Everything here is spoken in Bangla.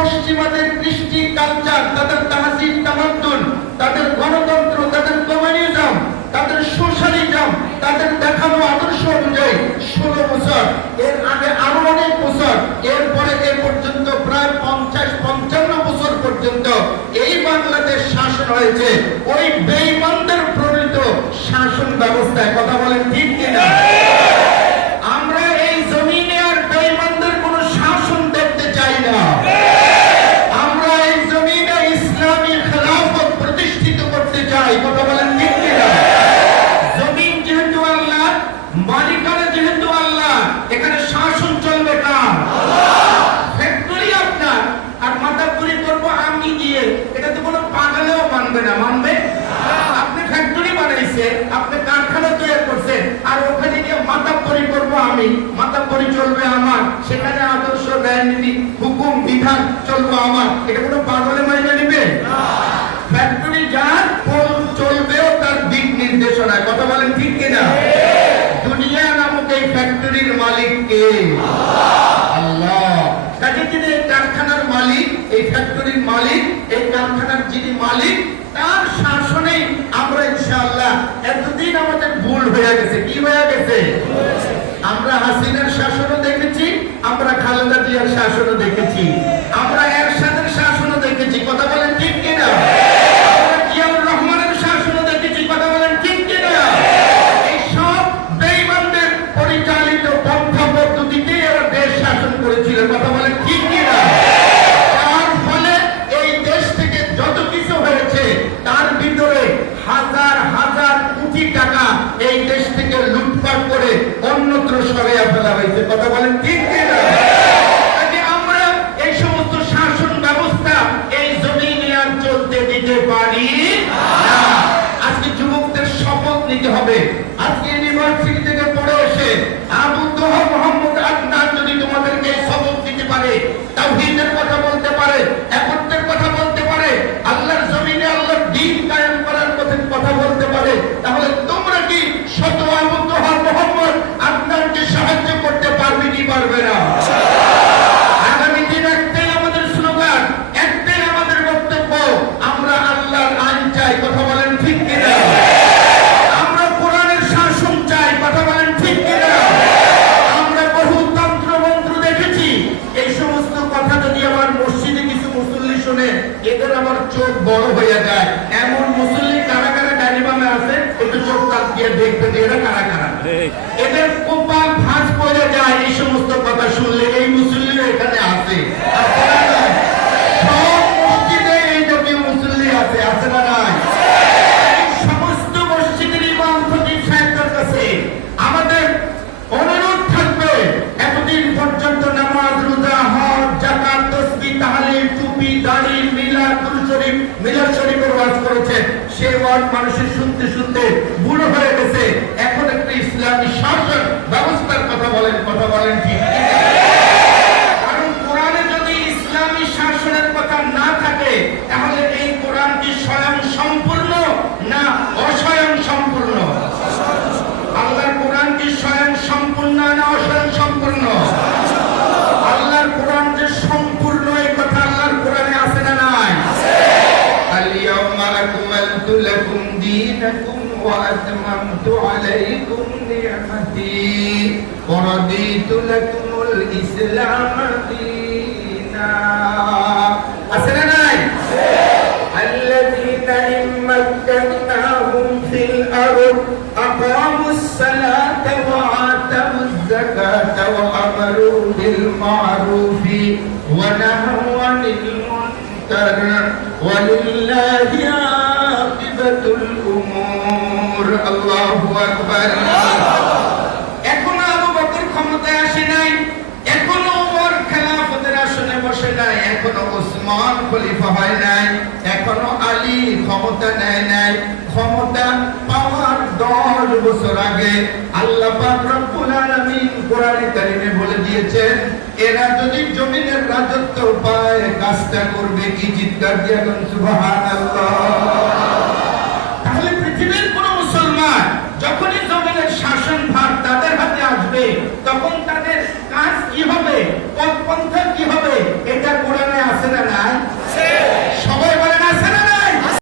পশ্চিমাদের কৃষ্টি কালচার, তাদের তাহজিব তামাদ্দুন, তাদের গণতন্ত্র, তাদের কমিউনিজম, তাদের সোশ্যালিজম, তাদের দেখানো আদর্শ অনুযায়ী 16 বছর, এর আগে আরো অনেক বছর, এরপরে এ পর্যন্ত প্রায় 50-55 বছর পর্যন্ত এই বাংলাদেশ শাসন হয়েছে ওই বেঈমানদের প্রণীত শাসন ব্যবস্থায়। কথা বলেন ঠিক কিনা? আমরা এই জমিনে আর বেঈমানদের কোন শাসন দেখতে চাই না। আমরা এই জমিনে ইসলামী খেলাফত প্রতিষ্ঠিত করতে চাই। কথা বলেন ঠিক কিনা? জমিন যেহেতু আল্লাহ, মালিকানা যেহেতু আল্লাহ, এখানে শাসন চলবে কার? ফ্যাক্টরি আপনার, আর মাতাপুরি করবো আমি গিয়ে, এটা তো কোনো পাগলেও মানবে না। মানবে? আপনি ফ্যাক্টরি বানাইছে, আপনি কারখানা তৈরি করছেন, আর ওখানে গিয়ে মাতাপুরি করবো আমি, মাতাপুরি চলবে আমার, সেখানে আদর্শ ন্যায়নীতি হুকুম বিধান চলবে আমার, এটা কোনো পাগলে মাইনে নিবে? ফ্যাক্টরি যার চলবেও তার দিক নির্দেশনায়। কথা বলেন ঠিক কিনা? দুনিয়া নামক এই ফ্যাক্টরির মালিক কে? আল্লাহ। কাজে তিনি এই কারখানার মালিক, এই ফ্যাক্টরির মালিক, এই কারখানার যিনি মালিক, তার শাসনে আমরা ইনশাআল্লাহ, এতদিন আমাদের ভুল হয়ে গেছে। কি হয়ে গেছে? আমরা হাসিনার শাসনও দেখেছি, আমরা খালেদা জিয়ার শাসনও দেখেছি, আমরা এরশাদের শাসনও দেখেছি। কথা বলেন ঠিক কিনা? আমরা জিয়াউর রহমানের শাসনও দেখেছি। কথা বলেন ঠিক কিনা? এই সব বেঈমানদের পরিচালিত পন্থা পদ্ধতিতে এরা দেশ শাসন করেছিল। কথা বলেন ঠিক কিনা? যার ফলে এই দেশ থেকে যত কিছু হয়েছে তার ভিতরে হাজার হাজার কোটি টাকা এই দেশ থেকে লুটপাট করে অন্যত্র সরিয়ে ফেলা হয়েছে। কথা বলেন ঠিক কিনা? আমরা এই সমস্ত শাসন ব্যবস্থা এই জমিনে আর চলতে দিতে পারি না। আজকে যুবকদের শপথ নিতে হবে। আজকে ইউনিভার্সিটি থেকে পড়ে এসে আবু তোহা মোহাম্মদ আদনান যদি তোমাদেরকে শপথ দিতে পারে, তাওহীদের কথা বলতে পারে, একত্বের কথা বলতে পারে, আল্লাহর জমিনে আল্লাহর দ্বীন কায়েম করার কথা বলতে পারে, তাহলে তোমরা কি শত আবু তোহা মোহাম্মদ আদনানকে সাহায্য করতে পারবে কি পারবে না? আগামী দিন একটাই আমাদের স্লোগান, একটাই আমাদের বক্তব্য, আমরা আল্লাহর আইন চাই। কথা বলেন ঠিক কিনা? আমরা কোরআনের শাসন চাই। কথা বলেন ঠিক কিনা? আমরা বহু তন্ত্রমন্ত্র দেখেছি। এই সমস্ত কথা যদি আমার মসজিদে কিছু মুসল্লি শুনে, এদের আমার চোখ বড় হয়ে যায়। এমন মুসল্লি কারা কারা ডাইনিবামে আছে, একটু চোখ কান দিয়ে দেখবেন এরা কারা কারা। এদের কপাল ভাঁজ পড়ে যায় এই সমস্ত কথা শুনলে। এই মুসল্লি এখানে আছে, সব মসজিদে এই জাতীয় মুসল্লি আছে, আছে না নাই? সমস্ত মসজিদের ইমাম খতিব সাহেবদের কাছে আমাদের অনুরোধ থাকবে, এতদিন পর্যন্ত নামাজ, রোজা, হজ, যাকাত, তাসবিহ, তাহলিল, টুপি, দাড়ি, মিলাদ, দুরূদ শরীফ, মিলাদ শরীফের ওয়াজ করেছেন। সেই ওয়াজ মানুষের শুনতে শুনতে বুড়ো হয়ে গেছে। এখন একটা ইসলামী শাসন ব্যবস্থার কথা বলেন। কথা বলেন ঠিক? কারণ কোরআনে যদি ইসলামী শাসনের কথা না থাকে, তাহলে এই কোরআন কি স্বয়ং সম্পূর্ণ না অস্বয়ং সম্পূর্ণ? আল্লাহর কোরআন কি স্বয়ং সম্পূর্ণ না অস্বয়ং সম্পূর্ণ? আল্লাহর কোরআন যে সম্পূর্ণ, এই কথা আল্লাহর কোরআনে আছে না নাই? আল-ইয়াওমা আকমালতু লাকুম দীনাকুম ওয়া আতমামতু আলাইকুম নি'মাতি ওয়া রাদিতু লাকুমুল ইসলাম দীনা। আছে না নাই? আল্লাযীনা ইম্মাক্কানাহুম ফিল আরদ আকামুস সালাতা ওয়া আতাউজ যাকাতা ওয়া আমারু বিল মা'রুফি ওয়া নাহাউ আনিল মুনকার ওয়া লিল্লাহি আকিবাতুল উমুর। আল্লাহু আকবার। এখনো আবু বকর ক্ষমতায় আসে নাই, এখনো ওমর খেলাফতের আসনে বসে নাই, এখনো ওসমান খলিফা হয় নাই, এখনো আলী ক্ষমতা নেয় নাই। ক্ষমতা পাওয়ার 10 বছর আগে আল্লাহ পাক রব্বুল আলামিন কোরআনে কারিমে বলে দিয়েছেন, এরা যদি জমিনের রাজত্ব পায় কাজটা করবে কি? চিৎকার দিয়ে বলুন সুবহানাল্লাহ। তাহলে পৃথিবীর কোন মুসলমান যখনই জমিনের শাসন ভার তাদের হাতে আসবে, তখন তাদের কাজ কি হবে, পথপন্থা কি হবে, এটা কোরআনে আছে না চায়